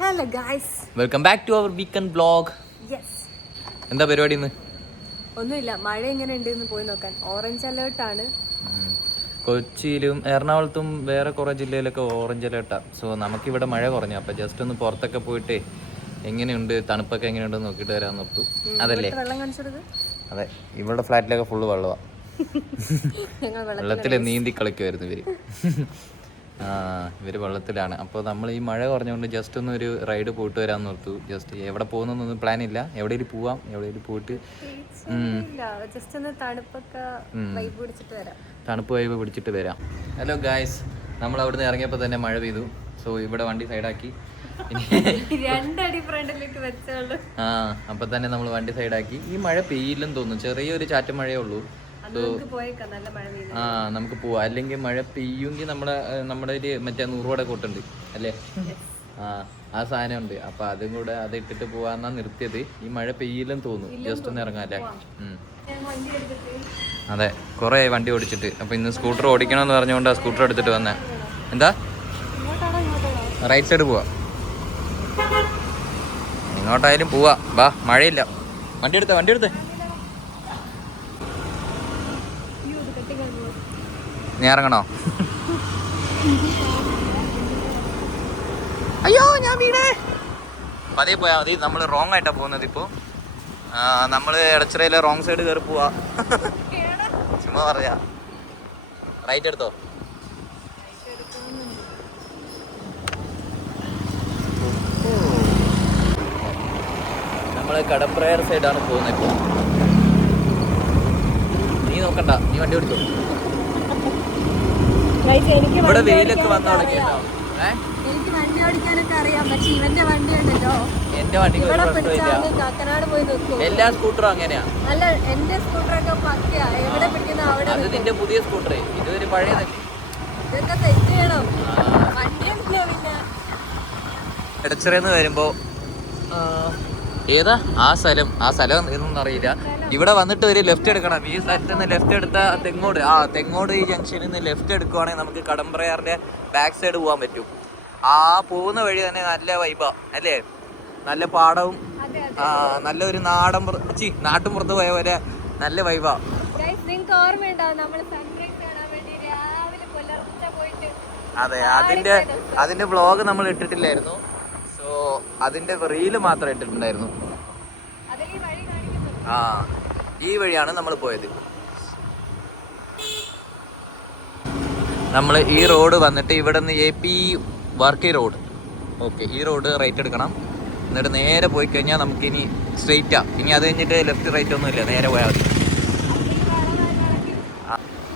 Hello guys, welcome back to our weekend vlog. Yes. എന്താ പരിപാടി ഇന്ന്? ഒന്നുമില്ല, മഴ എങ്ങനെ ഉണ്ടെന്ന് പോയി നോക്കാൻ. ഓറഞ്ച് അലേർട്ടാണ്. കൊച്ചിയിലും എറണാകുളത്തും വേറെ കുറേ ജില്ലയിലൊക്കെ ഓറഞ്ച് അലേർട്ടാണ്. സോ നമുക്കിവിടെ മഴ കുറഞ്ഞു. അപ്പോൾ ജസ്റ്റ് ഒന്ന് പുറത്തൊക്കെ പോയിട്ട് എങ്ങനെയുണ്ട്, തണുപ്പൊക്കെ എങ്ങനെയുണ്ടെന്ന് നോക്കിയിട്ട് വരാൻ നോക്കൂ. അതല്ലേ വെള്ളം കാണിച്ചത്? അതെ, ഇവരുടെ ഫ്ലാറ്റിലൊക്കെ ഫുള്ള് വെള്ളമാണ്. വെള്ളത്തിൽ നീന്തി കളിക്കുമായിരുന്നു ഇവർ. ഇവർ വെള്ളത്തിലാണ്. അപ്പോൾ നമ്മൾ ഈ മഴ കുറഞ്ഞുകൊണ്ട് ജസ്റ്റ് ഒന്ന് ഒരു റൈഡ് പോയിട്ട് വരാമെന്ന് ഓർത്തു. ജസ്റ്റ് എവിടെ പോകുന്നൊന്നും പ്ലാൻ ഇല്ല, എവിടെയും പോവാം, എവിടെയും പോയിട്ട് തണുപ്പ് വൈബ് പിടിച്ചിട്ട് വരാം. ഹലോ ഗായ്സ്, നമ്മൾ അവിടുന്ന് ഇറങ്ങിയപ്പോൾ തന്നെ മഴ പെയ്തു. സോ ഇവിടെ വണ്ടി സൈഡാക്കി. അപ്പൊ തന്നെ നമ്മൾ വണ്ടി സൈഡാക്കി. ഈ മഴ പെയ്യില്ലെന്ന് തോന്നുന്നു, ചെറിയൊരു ചാറ്റ മഴയേ ഉള്ളൂ. നമുക്ക് പോവാം. അല്ലെങ്കിൽ മഴ പെയ്യുമെങ്കിൽ നമ്മുടെ ഒരു മറ്റേ 100 രൂപയുടെ കോട്ടുണ്ട് അല്ലേ, ആ സാധനം ഉണ്ട്. അപ്പൊ അതും കൂടെ അത് ഇട്ടിട്ട് പോവാന്നാ നിർത്തിയത്. ഈ മഴ പെയ്യില്ലെന്ന് തോന്നുന്നു, ജസ്റ്റ് ഒന്ന് ഇറങ്ങാല്ലേ. അതെ, കുറെ വണ്ടി ഓടിച്ചിട്ട്. അപ്പൊ ഇന്ന് സ്കൂട്ടർ ഓടിക്കണമെന്ന് പറഞ്ഞുകൊണ്ട് സ്കൂട്ടർ എടുത്തിട്ട് വന്നേ. എന്താ, റൈറ്റ് സൈഡ് പോവാ, എങ്ങോട്ടായാലും പോവാ. വാ, മഴയില്ല. വണ്ടി എടുത്തേ. നീ ഇറങ്ങണോ? അയ്യോ, ഞാൻ വീണേ. പതിയെ പോയാൽ മതി. നമ്മൾ റോങ് ആയിട്ടാ പോകുന്നത്. ഇപ്പോൾ നമ്മൾ എടച്ചിറയിലെ റോങ് സൈഡ് കയറി പോവാ. ചുമ്മാ പറയാ. റൈറ്റ് എടുത്തോ. നമ്മൾ കടപ്രയർ സൈഡാണ് പോകുന്നത് ഇപ്പോൾ. നീ നോക്കണ്ട, നീ വണ്ടി ഓടിച്ചോ. ഇവിടെ വെയിലൊക്കെ വന്നു തുടങ്ങിയിട്ടുണ്ടാവും. എനിക്ക് വണ്ടി ഓടിക്കാനൊക്കെ അറിയാം, പക്ഷെ ഇവന്റെ വണ്ടി ഉണ്ടല്ലോ, എന്റെ വണ്ടിക്ക് ഒരു പ്രശ്നമില്ല. കാക്കനാട് പോയി നോക്കൂ. എല്ലാ സ്കൂട്ടറും അങ്ങനെയാ. അല്ല, എന്റെ സ്കൂട്ടറൊക്കെ പക്കയാ. എവിടെ പിടിക്കുന്ന അവിടെ. അത് നിന്റെ പുതിയ സ്കൂട്ടർ, ഇതൊരു പഴയതല്ലേ. ഇതൊക്കെ സെറ്റ് ചെയ്യണം. വണ്ടി ഉണ്ടല്ലോ. പിന്നെ എടച്ചിറന്ന് വരുമ്പോ ഏതാ ആ സ്ഥലം എന്നൊന്നും അറിയില്ല. ഇവിടെ വന്നിട്ട് ഒരു ലെഫ്റ്റ് എടുക്കണം. ഈ സ്ഥലത്ത് നിന്ന് ലെഫ്റ്റ് എടുത്ത തെങ്ങോട് ഈ ജംഗ്ഷനിൽ നിന്ന് ലെഫ്റ്റ് എടുക്കുവാണെങ്കിൽ നമുക്ക് കടമ്പ്രയാറിന്റെ ബാക്ക് സൈഡ് പോകാൻ പറ്റും. ആ പോകുന്ന വഴി തന്നെ നല്ല വൈബാ അല്ലേ, നല്ല പാടവും നല്ലൊരു നാട്ടുമ്പുറത്ത് പോയ പോലെ നല്ല വൈബാ. അതെ, അതിന്റെ വ്ളോഗ് നമ്മൾ ഇട്ടിട്ടില്ലായിരുന്നു. സോ അതിന്റെ റീല് മാത്രം ഇട്ടിട്ടുണ്ടായിരുന്നു. ഈ വഴിയാണ് നമ്മൾ പോയത്. നമ്മൾ ഈ റോഡ് വന്നിട്ട് ഇവിടെ നിന്ന് AP വർക്കി റോഡ്. ഓക്കെ, ഈ റോഡ് റൈറ്റ് എടുക്കണം. എന്നിട്ട് നേരെ പോയി കഴിഞ്ഞാൽ നമുക്കിനി സ്ട്രെയിറ്റാ. ഇനി അത് കഴിഞ്ഞിട്ട് ലെഫ്റ്റ് റൈറ്റ് ഒന്നും ഇല്ല, നേരെ പോയാൽ മതി.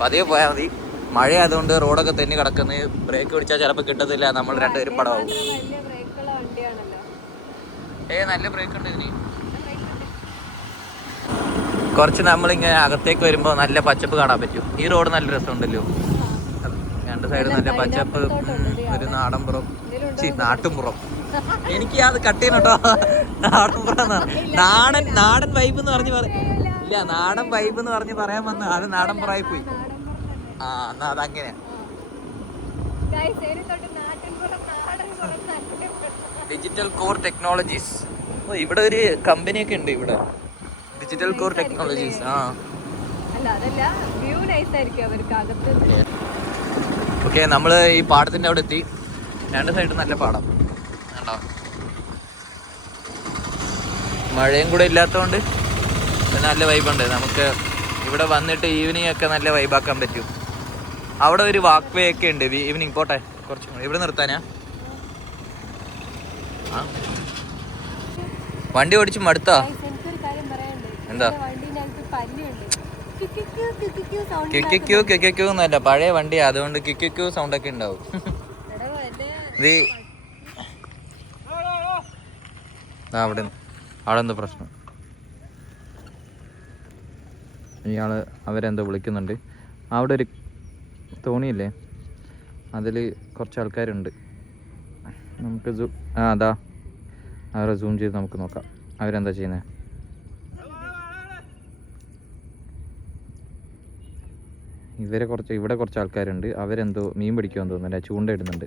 പതിയെ പോയാൽ മതി. മഴ ആയതുകൊണ്ട് റോഡൊക്കെ തെന്നി കിടക്കുന്നത്. ബ്രേക്ക് പിടിച്ചാൽ ചിലപ്പോൾ കിട്ടത്തില്ല, നമ്മൾ രണ്ടുപേരും പടമാവും. നല്ല ബ്രേക്ക് ഉണ്ട് ഇതിന്. കുറച്ച് നമ്മളിങ്ങനെ അകത്തേക്ക് വരുമ്പോൾ നല്ല പച്ചപ്പ് കാണാൻ പറ്റും. ഈ റോഡ് നല്ല രസമുണ്ടല്ലോ, രണ്ട് സൈഡ് നല്ല പച്ചപ്പ്, ഒരു നാട്ടുംപുറം. എനിക്ക് അത് കട്ട് ചെയ്യണം കേട്ടോ. നാടൻപുറം, നാടൻ വൈബ് എന്ന് പറഞ്ഞ് ഇല്ല, നാടൻ വൈബ് എന്ന് പറഞ്ഞ് പറയാൻ വന്ന അത് നാടൻപുറമായി പോയി. എന്നാ അതങ്ങനെ. Digital core technologies. ഇവിടെ ഒരു കമ്പനിയൊക്കെ ഉണ്ട് ഇവിടെ, ഡിജിറ്റൽ കോർ ടെക്നോളജീസ്. ഓക്കെ, നമ്മൾ ഈ പാടത്തിന്റെ അവിടെ എത്തി. രണ്ട് സൈഡ് നല്ല പാടം കണ്ടോ. മഴയും കൂടെ ഇല്ലാത്തതുകൊണ്ട് നല്ല വൈബുണ്ട്. നമുക്ക് ഇവിടെ വന്നിട്ട് ഈവനിങ് ഒക്കെ നല്ല വൈബാക്കാൻ പറ്റും. അവിടെ ഒരു വാക്ക് വേ ഒക്കെ ഉണ്ട്. ഈവനിങ് പോട്ടെ, കുറച്ചും കൂടെ ഇവിടെ നിർത്താനാ. വണ്ടി ഓടിച്ച് മടുത്താ? എന്താ ക്യൂ എന്നല്ല, പഴയ വണ്ടി അതുകൊണ്ട് ക്യൂ സൗണ്ട് ഒക്കെ ഉണ്ടാവും. അവിടെ എന്തോ പ്രശ്നം. ഇയാള് അവരെന്തോ വിളിക്കുന്നുണ്ട്. അവിടെ ഒരു തോണിയില്ലേ, അതിൽ കുറച്ച് ആൾക്കാരുണ്ട്. നമുക്ക് അതാ അവരെ സൂം ചെയ്ത് നമുക്ക് നോക്കാം അവരെന്താ ചെയ്യുന്നത്. ഇവിടെ കുറച്ച് ആൾക്കാരുണ്ട്. അവരെന്തോ മീൻ പിടിക്കുമെന്ന് തോന്നുന്നില്ല, ചൂണ്ട ഇടുന്നുണ്ട്.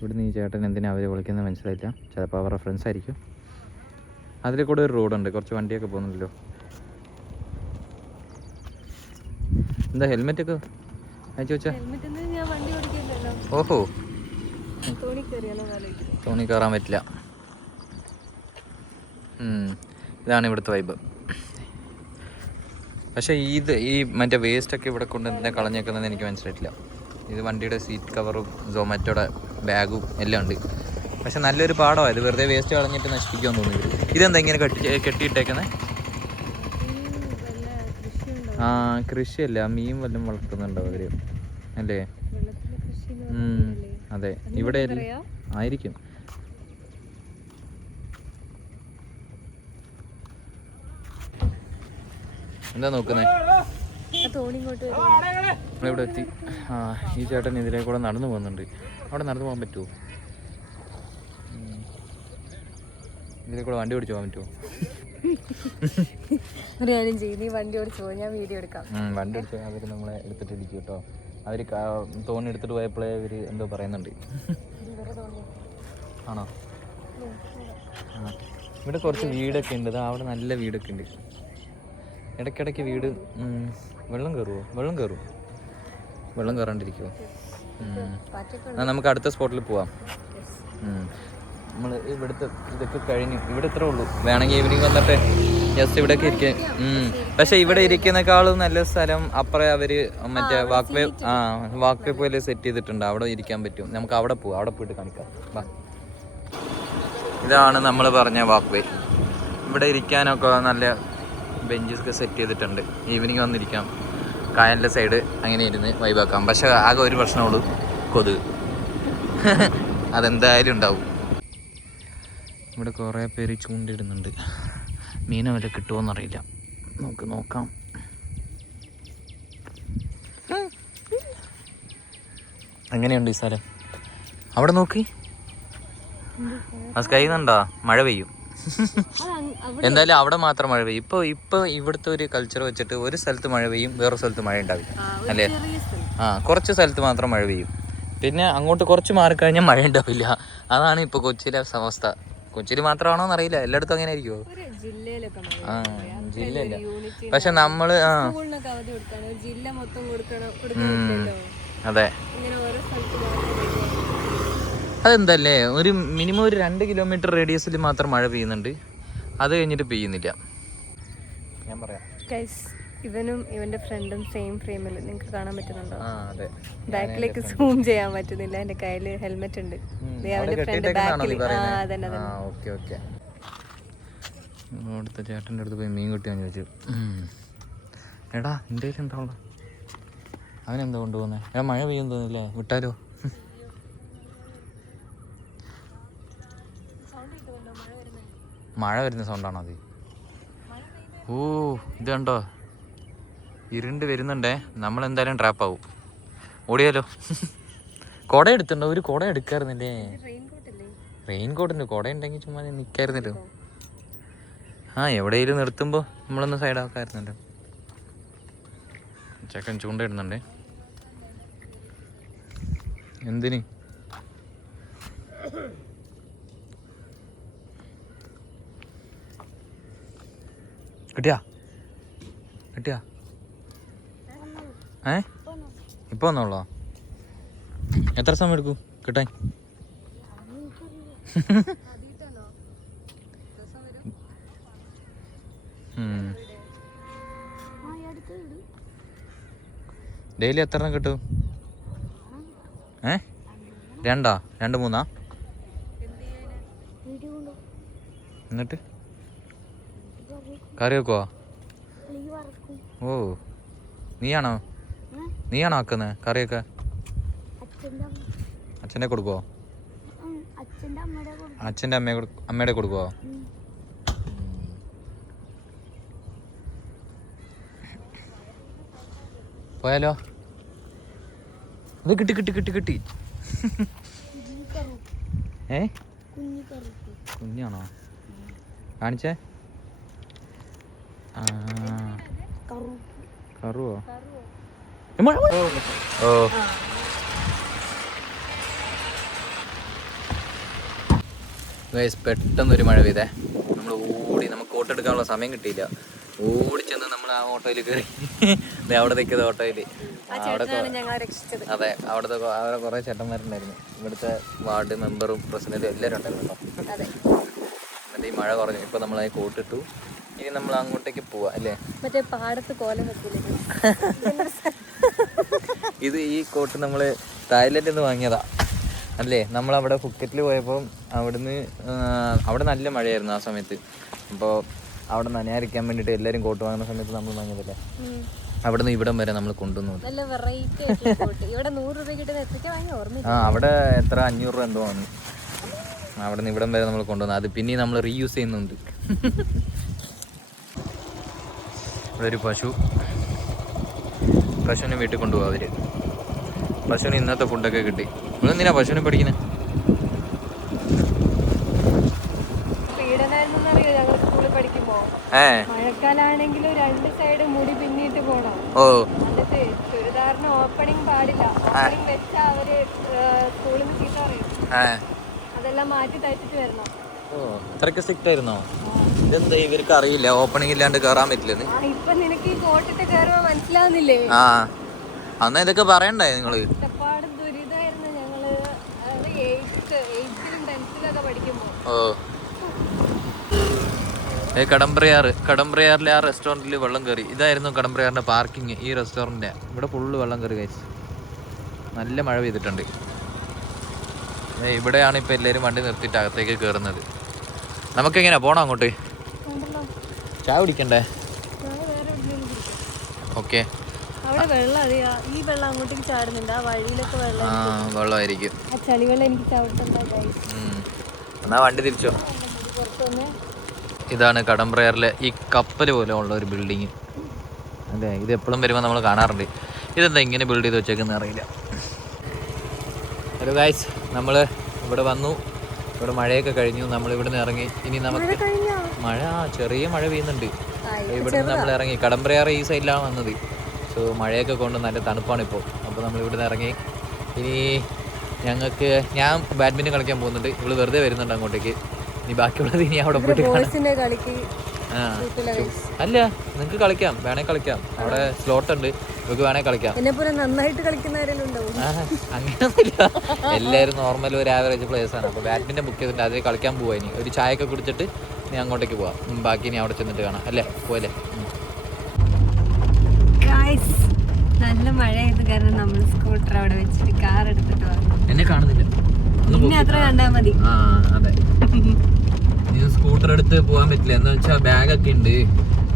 ഇവിടുന്ന് ഈ ചേട്ടൻ എന്തിനാണ് അവരെ വിളിക്കുന്നത് മനസ്സിലായില്ല. ചിലപ്പോൾ അവരുടെ ഫ്രണ്ട്സ് ആയിരിക്കും. അതിൽ കൂടെ ഒരു റോഡുണ്ട്, കുറച്ച് വണ്ടിയൊക്കെ പോകുന്നുണ്ടല്ലോ. എന്താ ഹെൽമെറ്റൊക്കെ അയച്ചു വെച്ചാ? ഓഹോ, തോണി കയറാൻ പറ്റില്ല. ഇതാണ് ഇവിടുത്തെ വൈബ്. പക്ഷേ ഈ മറ്റേ വേസ്റ്റൊക്കെ ഇവിടെ കൊണ്ട് എന്തിനാ കളഞ്ഞേക്കുന്നത് എനിക്ക് മനസ്സിലായിട്ടില്ല. ഇത് വണ്ടിയുടെ സീറ്റ് കവറും സൊമാറ്റോയുടെ ബാഗും എല്ലാം ഉണ്ട്. പക്ഷെ നല്ലൊരു പാടമാണ് ഇത്. വെറുതെ വേസ്റ്റ് കളഞ്ഞിട്ട് നശിപ്പിക്കുമെന്ന് തോന്നുന്നു. ഇതെന്താ ഇങ്ങനെ കെട്ടിയിട്ടേക്കുന്നത്? ആ, കൃഷിയല്ല, മീൻ വല്ലതും വളർത്തുന്നുണ്ടോ അവര് അല്ലേ? അതെ, ഇവിടെ ആയിരിക്കും. എന്താ നോക്കുന്നേ? നമ്മളിവിടെ എത്തി. ഈ ചേട്ടൻ ഇതിലേ കൂടെ നടന്നു പോകുന്നുണ്ട്. അവിടെ നടന്നു പോകാൻ പറ്റുമോ? ഇതിലേ കൂടെ വണ്ടി ഓടിച്ചു പോകാൻ പറ്റുമോ? വണ്ടി ഓടിച്ചു പോയി, ഞാൻ വീഡിയോ എടുക്കാം. വണ്ടി ഓടിച്ചു അവർ നമ്മളെ എടുത്തിട്ട് ഇടിക്കും കേട്ടോ. അവർ തോണി എടുത്തിട്ട് പോയപ്പോഴേ അവർ എന്തോ പറയുന്നുണ്ട്. ആണോ? ഇവിടെ കുറച്ച് വീടൊക്കെ ഉണ്ട്. അവിടെ നല്ല വീടൊക്കെ ഉണ്ട്. ഇടയ്ക്കിടയ്ക്ക് വീട്. വെള്ളം കയറുമോ? വെള്ളം കയറാണ്ടിരിക്കുമോ? നമുക്ക് അടുത്ത സ്പോട്ടിൽ പോവാം. നമ്മൾ ഇവിടുത്തെ ഇതൊക്കെ കഴിഞ്ഞു. ഇവിടെ ഇത്രേ ഉള്ളൂ. വേണമെങ്കിൽ ഈവനിങ് വന്നിട്ട് ജസ്റ്റ് ഇവിടെയൊക്കെ ഇരിക്കാൻ. പക്ഷെ ഇവിടെ ഇരിക്കുന്നേക്കാളും നല്ല സ്ഥലം അപ്പുറം അവർ മറ്റേ വാക്ക് വേ പോലെ സെറ്റ് ചെയ്തിട്ടുണ്ട്. അവിടെ ഇരിക്കാൻ പറ്റും. നമുക്ക് അവിടെ പോവാം. അവിടെ പോയിട്ട് കാണിക്കാം. വാ, ഇതാണ് നമ്മൾ പറഞ്ഞ വാക്ക് വേ. ഇവിടെ ഇരിക്കാനൊക്കെ നല്ല ബെഞ്ചസൊക്കെ സെറ്റ് ചെയ്തിട്ടുണ്ട്. ഈവനിങ് വന്നിരിക്കാം. കായലിൻ്റെ സൈഡ് അങ്ങനെ ഇരുന്ന് വൈബാക്കാം. പക്ഷെ ആകെ ഒരു പ്രശ്നമുള്ളൂ, കൊതുക്. അതെന്തായാലും ഉണ്ടാവും. ഇവിടെ കുറേ പേര് ചൂണ്ടിടുന്നുണ്ട്. മീനെ വല്ല കിട്ടുമോയെന്നറിയില്ല. നമുക്ക് നോക്കാം. എങ്ങനെയുണ്ട് ഈ സ്ഥലം? അവിടെ നോക്കി, ആ സ്കൈ കണ്ടോ? മഴ പെയ്യും. എന്തായാലും അവിടെ മാത്രം മഴ പെയ്യും. ഇപ്പൊ ഇവിടുത്തെ ഒരു കൾച്ചർ വെച്ചിട്ട് ഒരു സ്ഥലത്ത് മഴ പെയ്യും, വേറെ സ്ഥലത്ത് മഴ ഉണ്ടാവില്ല അല്ലേ? കുറച്ച് സ്ഥലത്ത് മാത്രം മഴ പെയ്യും. പിന്നെ അങ്ങോട്ട് കുറച്ച് മാറിക്കഴിഞ്ഞാൽ മഴ ഉണ്ടാവില്ല. അതാണ് ഇപ്പൊ കൊച്ചിയിലെ അവസ്ഥ. കൊച്ചിയിൽ മാത്രമാണോ എന്നറിയില്ല, എല്ലായിടത്തും അങ്ങനെ ആയിരിക്കുമോ? ജില്ലയില്ല. പക്ഷെ നമ്മള് അതെ, അതെന്തല്ലേ, ഒരു മിനിമം ഒരു 2 കിലോമീറ്റർ റേഡിയസിൽ മാത്രം മഴ പെയ്യുന്നുണ്ട്. അത് കഴിഞ്ഞിട്ട് പെയ്യുന്നില്ല. ഞാൻ പറയാം, ഇവനും ഇവന്റെ ഫ്രണ്ടും സെയിം ഫ്രെയിമിൽ നിങ്ങൾക്ക് കാണാൻ പറ്റുന്നുണ്ടോ? ബാക്കിലേക്ക് സൂം ചെയ്യാൻ പറ്റുന്നില്ല. എന്റെ കയ്യില് ഹെൽമെറ്റ് ഉണ്ട്. ഇവിടുത്തെ ചേട്ടൻ്റെ അടുത്ത് പോയി മീൻ കിട്ടിയാന്ന് ചോദിച്ചു. എടാ എൻ്റെ കയ്യിൽ എന്താ ഉള്ളത്? അവനെന്താ കൊണ്ടുപോകുന്നത്? എടാ മഴ പെയ്യും തോന്നില്ലേ, വിട്ടാലോ? മഴ വരുന്ന സൗണ്ടാണോ അത്? ഓ, ഇത് കണ്ടോ, ഇരുണ്ട് വരുന്നുണ്ടേ. നമ്മളെന്തായാലും ട്രാപ്പാവും. ഓടിയാലോ? കുട എടുത്തുണ്ടോ? ഒരു കുട എടുക്കാറുന്നില്ലേ? റെയിൻകോട്ടുണ്ട്. കുട ഉണ്ടെങ്കിൽ ചുമ്മാ നിൽക്കായിരുന്നല്ലോ. എവിടെയെങ്കിലും നിർത്തുമ്പോൾ നമ്മളൊന്ന് സൈഡാക്കായിരുന്നല്ലോ. ചെക്കൻ ചൂണ്ടയിടുന്നുണ്ടേ. എന്തിന്? കിട്ടിയാ? ഇപ്പൊ വന്നോളോ? എത്ര സമയം എടുക്കും കിട്ടാൻ? ഡെയിലി എത്ര എണ്ണം കിട്ടും? 2 3 എന്നിട്ട് കറി വെക്കുവോ? ഓ, നീയാണോ ആക്കുന്നത് കറിയൊക്കെ? അച്ഛൻ്റെ കൊടുക്കുവോ? അച്ഛൻ്റെ അമ്മയുടെ കൊടുക്കുവോ? പോയാലോ? അത് കിട്ടി. കുഞ്ഞാണോ കാണിച്ചേ? കറുവോ? ഓ, ഗൈസ് പെട്ടെന്നൊരു മഴ പെയ്തേ. നമ്മൾ ഓടി, നമുക്ക് ഓട്ടോ എടുക്കാനുള്ള സമയം കിട്ടിയില്ല. ഓടി ചെന്ന് നമ്മൾ ആ ഓട്ടോയിൽ കയറി. അവിടെ നിൽക്കുന്ന ഓട്ടോയിൽ അതെ, അവിടെ കുറേ ചേട്ടന്മാരുണ്ടായിരുന്നു. ഇവിടുത്തെ വാർഡ് മെമ്പറും പ്രസിഡന്റും എല്ലാവരും ഉണ്ടായിരുന്നു കേട്ടോ. എന്നിട്ട് ഈ മഴ കുറഞ്ഞു. ഇപ്പൊ നമ്മൾ കോട്ടിട്ടു. ഇനി നമ്മൾ അങ്ങോട്ടേക്ക് പോവാ അല്ലേ? മറ്റേ പാടത്ത് കോലം ഇത് ഈ കോട്ട് നമ്മള് തായ്ലൻഡിൽ നിന്ന് വാങ്ങിയതാ അല്ലേ? നമ്മളവിടെ ഫുക്കറ്റിൽ പോയപ്പോൾ അവിടെ നല്ല മഴയായിരുന്നു ആ സമയത്ത്. അപ്പോൾ അവിടെ നനയാതിരിക്കാൻ വേണ്ടിയിട്ട് എല്ലാവരും കോട്ട് വാങ്ങുന്ന സമയത്ത് നമ്മൾ വാങ്ങിയതല്ലേ. അവിടെ നിന്ന് ഇവിടം വരെ നമ്മൾ കൊണ്ടുവന്നു. അവിടെ എത്ര 500 രൂപ എന്തോ ആണ്. അവിടെ നിന്ന് ഇവിടം വരെ നമ്മൾ കൊണ്ടുവന്നു. അത് പിന്നെ നമ്മൾ റീയൂസ് ചെയ്യുന്നുണ്ട്. ഇവിടെ ഒരു പശുവിനെ വീട്ടിൽ കൊണ്ടുപോകും അവര്. പശുവിന് ഇന്നത്തെ ഫുഡൊക്കെ കിട്ടി. നിങ്ങളെന്തിനാ പശുവിനെ പഠിക്കുന്നത്? മഴക്കാലാണെങ്കിലും 2 സൈഡ് മുടി പിന്നിട്ട് പോണം. എന്നിട്ട് ചുരിദാറിന് ഓപ്പണിങ് പാടില്ല. ഓപ്പണിങ് വെച്ചാ അവര് സ്കൂളിൽ നിന്ന് ചീത്ത പറയും. അതെല്ലാം മാറ്റി തയ്ച്ചിട്ട് വരണം. അത്രയ്ക്ക് സ്ട്രിക്റ്റ് ആയിരുന്നോ? ഇതെന്താ ഇവർക്ക് അറിയില്ല ഓപ്പണിംഗ് ഇല്ലാണ്ട് കേറാൻ പറ്റില്ലെന്ന്? ഇപ്പൊ നിനക്ക് ഈ കോട്ടിട്ട് കയറുമ്പോ മനസ്സിലാവുന്നില്ലേ? അന്ന് ഇതൊക്കെ പറയണ്ടേ നിങ്ങള്? ഒരുപാട് ദുരിതമായിരുന്നു ഞങ്ങള് 8ലും 10ലും പഠിക്കുമ്പോ. കടമ്പ്രയാറിലെ ആ റെസ്റ്റോറൻറ്റിൽ വെള്ളം കയറി. ഇതായിരുന്നു കടമ്പ്രയാറിന്റെ പാർക്കിംഗ്. ഈ റെസ്റ്റോറൻറ്റിന്റെ ഇവിടെ ഫുള്ള് വെള്ളം കയറി കഴിച്ചു. നല്ല മഴ പെയ്തിട്ടുണ്ട്. ഇവിടെയാണ് ഇപ്പൊ എല്ലാവരും വണ്ടി നിർത്തിയിട്ട് അകത്തേക്ക് കയറുന്നത്. നമുക്കെങ്ങനെയാ പോണോ അങ്ങോട്ട്? ചായ കുടിക്കണ്ടേ? ഓക്കെ. വെള്ളമായിരിക്കും. എന്നാ വണ്ടി തിരിച്ചോ. ഇതാണ് കടമ്പ്രയാറിലെ ഈ കപ്പൽ പോലെ ഉള്ള ഒരു ബിൽഡിങ് അല്ലേ? ഇത് എപ്പോഴും വരുമ്പോൾ നമ്മൾ കാണാറുണ്ട്. ഇതെന്താ ഇങ്ങനെ ബിൽഡ് ചെയ്ത് വെച്ചേക്കുന്ന അറിയില്ല. ഹലോ ഗൈസ്, നമ്മൾ ഇവിടെ വന്നു. ഇവിടെ മഴയൊക്കെ കഴിഞ്ഞു. നമ്മൾ ഇവിടെ നിന്ന് ഇറങ്ങി. ഇനി നമുക്ക് ചെറിയ മഴ പെയ്യുന്നുണ്ട്. ഇവിടെ നിന്ന് നമ്മൾ ഇറങ്ങി. കടമ്പ്രയാറ് ഈ സൈഡിലാണ് വന്നത്. സോ മഴയൊക്കെ കൊണ്ട് നല്ല തണുപ്പാണ് ഇപ്പോൾ. അപ്പോൾ നമ്മൾ ഇവിടെ നിന്ന് ഇറങ്ങി. ഇനി ഞാൻ ബാഡ്മിൻ്റൺ കളിക്കാൻ പോകുന്നുണ്ട്. ഇവള് വെറുതെ വരുന്നുണ്ട് അങ്ങോട്ടേക്ക്. ഇനി ബാക്കിയുള്ളത് ഇനി അവിടെ പോയിട്ട് അല്ല, നിങ്ങൾക്ക് കളിക്കാം, വേണേ കളിക്കാം. അവിടെ സ്ലോട്ട് ഉണ്ട്, നിങ്ങൾക്ക് വേണേ കളിക്കാം. അങ്ങനെയൊന്നുമില്ല, എല്ലാവരും നോർമൽ ഒരു ആവറേജ് പ്ലേയേഴ്സ് ആണ്. അപ്പോൾ ബാഡ്മിൻ്റൺ ബുക്ക് ചെയ്തിട്ട് അതിൽ കളിക്കാൻ പോവാ. ഇനി ഒരു ചായയൊക്കെ കുടിച്ചിട്ട് നീ അങ്ങോട്ടേക്ക് പോവാം. ബാക്കി ഇനി അവിടെ ചെന്നിട്ട് കാണാം അല്ലേ? പോലെ നല്ല മഴയായത് കാരണം നമ്മൾ സ്കൂട്ടർ അവിടെ വെച്ചിട്ട് കാർ എടുത്തിട്ട് എന്നെ കാണുന്നില്ല. അത്ര കണ്ടാ മതി. അതെ, സ്കൂട്ടർ എടുത്ത് പോകാൻ പറ്റില്ല. എന്താ വെച്ചാൽ ബാഗൊക്കെ ഉണ്ട്.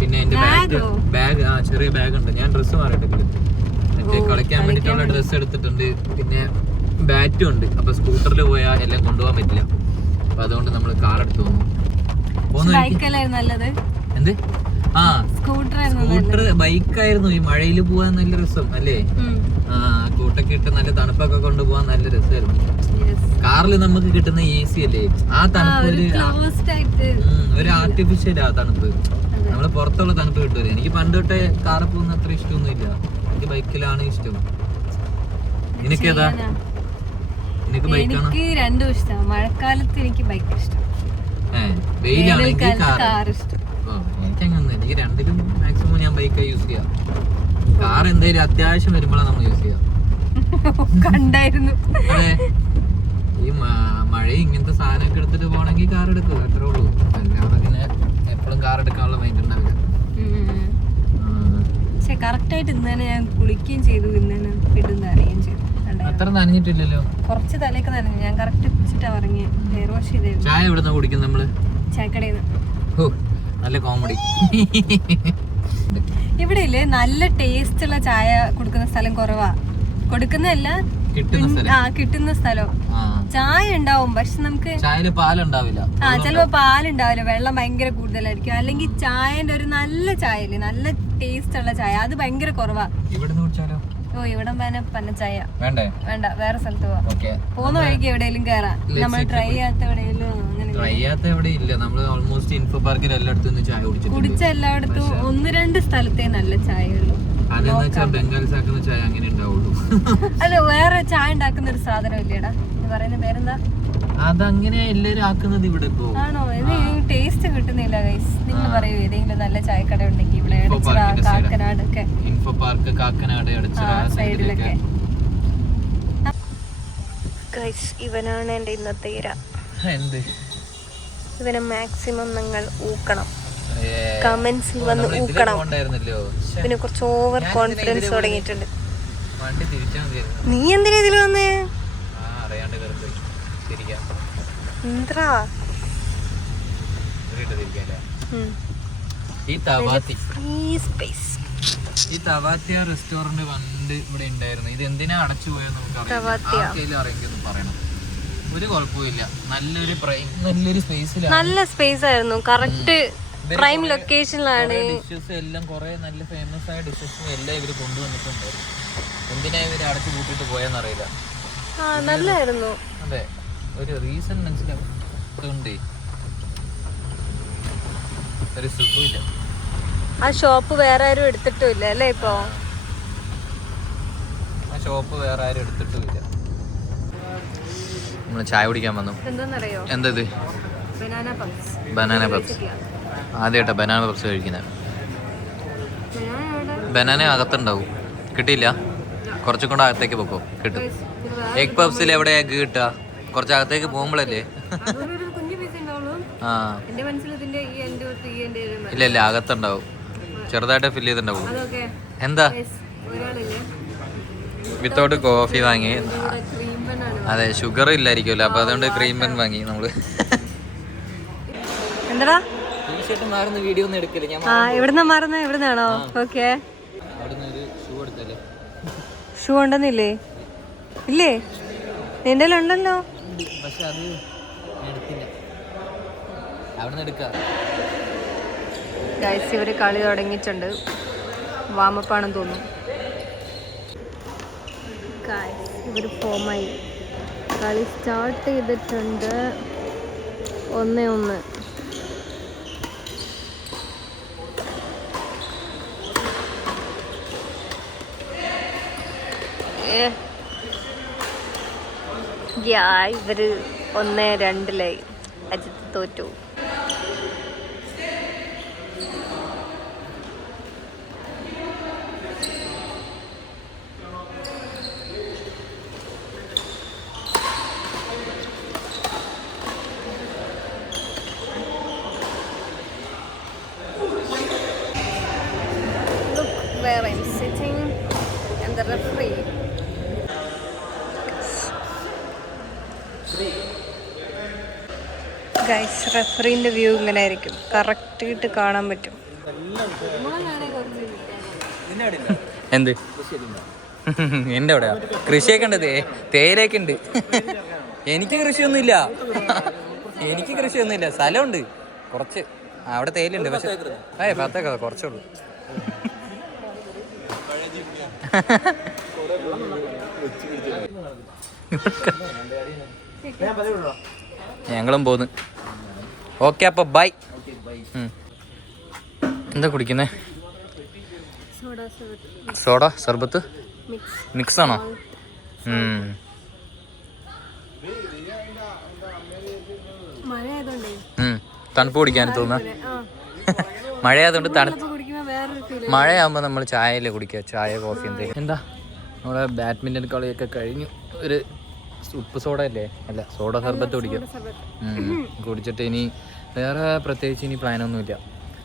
പിന്നെ എന്റെ ബാഗ് ചെറിയ ബാഗ് ഉണ്ട്. ഞാൻ ഡ്രസ്സ് മാറിയിട്ട് മറ്റേ കളിക്കാൻ വേണ്ടിയിട്ടുള്ള ഡ്രസ്സ് എടുത്തിട്ടുണ്ട്. പിന്നെ ബാറ്റും ഉണ്ട്. അപ്പൊ സ്കൂട്ടറിൽ പോയാൽ എല്ലാം കൊണ്ടുപോകാൻ പറ്റില്ല. അപ്പൊ അതുകൊണ്ട് നമ്മൾ കാർ എടുത്ത് പോകുന്നു. എന്ത്? സ്കൂട്ടർ ബൈക്കായിരുന്നു. ഈ മഴയിൽ പോവാൻ നല്ല രസം അല്ലേ? കൂട്ടൊക്കെ ഇട്ട് നല്ല തണുപ്പൊക്കെ കൊണ്ടുപോകാൻ നല്ല രസമായിരുന്നു. കാറിൽ നമുക്ക് കിട്ടുന്ന AC അല്ലേ? ആ തണുപ്പ് ഒരു ആർട്ടിഫിഷ്യൽ ആ തണുപ്പ്. നമ്മള് പുറത്തുള്ള തണുപ്പ് കിട്ടൂല. എനിക്ക് പണ്ട് തൊട്ടേ കാറിൽ പോകുന്ന അത്ര ഇഷ്ടമൊന്നും ഇല്ല. എനിക്ക് ബൈക്കിലാണ് ഇഷ്ടം. നിനക്കേതാ? നിനക്ക് ബൈക്കാണോ? രണ്ടും ഇഷ്ടം. മഴക്കാലത്ത് എനിക്ക് ബൈക്ക് ഇഷ്ടം, വെയിലാണെങ്കിൽ കാർ ഇഷ്ടം. എനിക്കങ്ങനെ, എനിക്ക് രണ്ടിലും മാക്സിമം ഞാൻ ബൈക്ക് യൂസ് ചെയ്യാം. കാർ എന്തെങ്കിലും അത്യാവശ്യം വരുമ്പോഴാണ് നമ്മൾ യൂസ് ചെയ്യാം. അതെ, ഈ മഴ ഇങ്ങനത്തെ സാധനമൊക്കെ എടുത്തിട്ട് പോകണമെങ്കിൽ കാർ എടുക്കും, അത്രേ ഉള്ളൂ. അല്ലാതെ പിന്നെ എപ്പോഴും കാർ എടുക്കാനുള്ള മൈൻഡ് ഉണ്ടാവില്ല. പക്ഷെ കറക്റ്റ് ആയിട്ട് ഇന്നലെ ഞാൻ കുളിക്കുകയും ചെയ്തു, ഇന്നലെ ഇടുന്ന അറിയുകയും ചെയ്തു. അത്ര നനഞ്ഞിട്ടില്ലല്ലോ, കുറച്ച് തലയൊക്കെ നനഞ്ഞു. ഞാൻ കറക്റ്റ് കുളിച്ചിട്ടാ ഇറങ്ങി. ഹെയർ വാഷ് ചെയ്തേ. ചായ എവിടുന്നാ കുടിക്കുന്നത് നമ്മള്? ചായക്കടയിൽ നിന്ന്. നല്ല കോമഡി. ഇവിടെ ഇല്ലേ നല്ല ടേസ്റ്റ് ഉള്ള ചായ കൊടുക്കുന്ന സ്ഥലം കുറവാ. കൊടുക്കുന്നതല്ല, കിട്ടുന്ന സ്ഥലം. ചായ ഉണ്ടാവും, പക്ഷെ നമുക്ക് പാലുണ്ടാവില്ല. ചിലപ്പോ പാലുണ്ടാവില്ല, വെള്ളം ഭയങ്കര കൂടുതലായിരിക്കും. അല്ലെങ്കിൽ ചായന്റെ ഒരു നല്ല ചായ ഇല്ലേ, നല്ല ടേസ്റ്റ് ഉള്ള ചായ, അത് ഭയങ്കര കുറവാ. ഇവിടെ പന്നച്ചായ വേണ്ട, വേറെ സ്ഥലത്ത് പോവാം. പോകുന്ന വഴിക്ക് എവിടെയെങ്കിലും കയറാം. നമ്മൾ ട്രൈ ചെയ്യാത്ത എവിടെയെങ്കിലും കുടിച്ച എല്ലായിടത്തും 1-2 സ്ഥലത്തേ നല്ല ചായ ഉള്ളൂ. അല്ല, വേറെ ചായ ഉണ്ടാക്കുന്ന ഒരു സാധനം ഇല്ലേടാ, പറയുന്ന പേരെന്താ? അതങ്ങനെ എല്ലാരും ആക്കുന്നത് ഇവിടെ ഇപ്പോ. ആണോ? ടേസ്റ്റ് കിട്ടുന്നില്ല ഗൈസ്. നിങ്ങൾ പറയൂ ഏതെങ്കിലും നല്ല ചായക്കട ഉണ്ടെങ്കിൽ ഇവിടെ കാക്കനാട് ഒക്കെ, ഇൻഫോ പാർക്ക് കാക്കനാട് സൈഡിലൊക്കെ. ഗൈസ് ഇവനാണ് എന്റെ ഇന്നത്തെ ഇര. എന്ത്? ഇവനെ മാക്സിമം നിങ്ങൾ ഊക്കണം, കമന്റ്സിൽ വന്ന് ഊക്കണം. പിന്നെ കുറച്ച് ഓവർ കോൺഫിഡൻസ് തുടങ്ങിയിട്ടുണ്ട്. നീ എന്തിനാ ഇതിൽ വന്നേ? എന്താ ഈ തവാത്തിയ റെസ്റ്റോറന്റ് പണ്ട് ഇവിടെ ഉണ്ടായിരുന്നു. ഇത് എന്തിനാ അടച്ചു പോയെന്ന് നമുക്ക് അറിയിക്കൊന്നും പറയണം. ഒരു കുഴപ്പമില്ല, നല്ലൊരു സ്പേസിലാണ്, നല്ല സ്പേസ് ആയിരുന്നു. Correct prime ലൊക്കേഷനിലാണ്. ഡിഷസ് എല്ലാം കുറെ നല്ല ഫേമസ് ആയ ഡിഷസും എല്ലാം ഇവര് കൊണ്ടുവന്നിട്ടുണ്ടായിരുന്നു. എന്തിനാ ഇവര് അടച്ചു കൂട്ടിട്ട് പോയെന്നറിയില്ല. നല്ലായിരുന്നു. അതെ, ഒരു റീസൺ മനസ്സിലാവുന്നുണ്ട്. ഒരു സുഖമില്ല. ആ ഷോപ്പ് വേറെ ആരും എടുത്തിട്ടില്ല അല്ലേ? ഇപ്പൊ ആ ഷോപ്പ് വേറെ ആരും എടുത്തിട്ടുമില്ല. നമ്മള് ചായ കുടിക്കാൻ വന്നു. എന്താന്നറിയോ? എന്തത്? Banana puffs. ആദ്യമായിട്ടാ ബനാന പപ്സ് കഴിക്കുന്നത്. ബനാന അകത്തുണ്ടാവും. കിട്ടിയില്ല? കുറച്ചും കൂടെ അകത്തേക്ക് പൊക്കോ, കിട്ടും. എഗ് പപ്സിൽ എവിടെ എഗ് കിട്ടുക? കുറച്ച് അകത്തേക്ക് പോകുമ്പോഴല്ലേ? ആ ഇല്ല അകത്തുണ്ടാവും, ചെറുതായിട്ട് ഫില്ല് ചെയ്തിട്ടുണ്ടാവും. എന്താ വിത്തൗട്ട് കോഫി വാങ്ങി. അതെ, ഷുഗർ ഇല്ലായിരിക്കുമല്ലോ, അപ്പൊ അതുകൊണ്ട് ക്രീം ബൻ വാങ്ങി നമ്മള്. എന്താ ടീഷർട്ട് മാറുന്ന വീഡിയോ ഒന്നും എടുക്കില്ല ഞാൻ. എവിടുന്നാ മാറുന്ന? എവിടുന്നാണോ? ഓക്കെ. ഷൂ ഉണ്ടെന്നില്ലേ? ഇല്ലേ? നിന്റെ ഉണ്ടല്ലോ. പക്ഷെ അത് എടുത്തില്ല, അവിടെ നിന്ന് എടുക്കാം. ഗൈസ് ഇവര് കളി തുടങ്ങിയിട്ടുണ്ട്. വാമപ്പാണെന്ന് തോന്നുന്നു. ഇവര് ഫോമായി കളി സ്റ്റാർട്ട് ചെയ്തിട്ടുണ്ട്. 1-1. ഇവര് 1-2 അജിത്ത് തോറ്റു. Where I'm sitting and the referee. Guys, refereeന്റെ വ്യൂ ഇങ്ങനെ ആയിരിക്കും, കറക്റ്റ് ആയിട്ട് കാണാൻ പറ്റും. എന്ത്? എന്റെ അവിടെയാ കൃഷിയൊക്കെ ഉണ്ട്, തേയിലൊക്കെ ഉണ്ട്. എനിക്ക് കൃഷിയൊന്നുമില്ല, സ്ഥലമുണ്ട് കുറച്ച്. അവിടെ തേയിലുണ്ട്, പക്ഷെ പത്തേക്ക കുറച്ചുള്ളൂ. ഞങ്ങളും പോന്ന്. ഓക്കെ, അപ്പൊ ബൈ. എന്താ കുടിക്കുന്നേ? സോഡ സർബത്ത് മിക്സ് ആണോ? തണുപ്പ് കുടിക്കാൻ തോന്നുന്ന. മഴയായതുകൊണ്ട് മഴയാകുമ്പോൾ നമ്മൾ ചായയല്ലേ കുടിക്കുക, ചായ കോഫി എന്തെങ്കിലും. എന്താ നമ്മുടെ ബാഡ്മിൻ്റൺ കളിയൊക്കെ കഴിഞ്ഞു. ഒരു ഉപ്പ് സോഡ അല്ലേ, അല്ല സോഡ സർബത്ത് കുടിക്കാം. കുടിച്ചിട്ട് ഇനി വേറെ പ്രത്യേകിച്ച് ഇനി പ്ലാനൊന്നുമില്ല.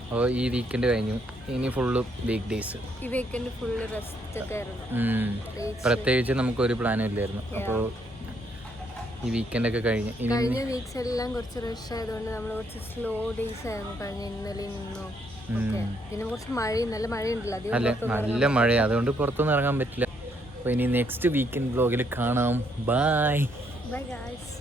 അപ്പോൾ ഈ വീക്കെൻഡ് കഴിഞ്ഞു, ഇനി ഫുള്ള് വീക്ക് ഡേയ്സ്. പ്രത്യേകിച്ച് നമുക്കൊരു പ്ലാനും ഇല്ലായിരുന്നു. അപ്പോൾ ഈ വീക്കെൻഡൊക്കെ കഴിഞ്ഞ് കഴിഞ്ഞ വീക്സ് എല്ലാം കുറച്ച് റഷ് ആയതുകൊണ്ട് നമ്മൾ കുറച്ച് സ്ലോ ഡേയ്സ് ആയിരുന്നു കഴിഞ്ഞ ഇന്നലെയും ഇന്നും. പിന്നെ കുറച്ച് നല്ല മഴയുണ്ടല്ലോ. അല്ല, നല്ല മഴ, അതുകൊണ്ട് പുറത്തൊന്നും ഇറങ്ങാൻ പറ്റില്ല. അപ്പോൾ ഇനി നെക്സ്റ്റ് വീക്കെൻഡ് വ്ലോഗിൽ കാണാം. ബൈ. Bye guys.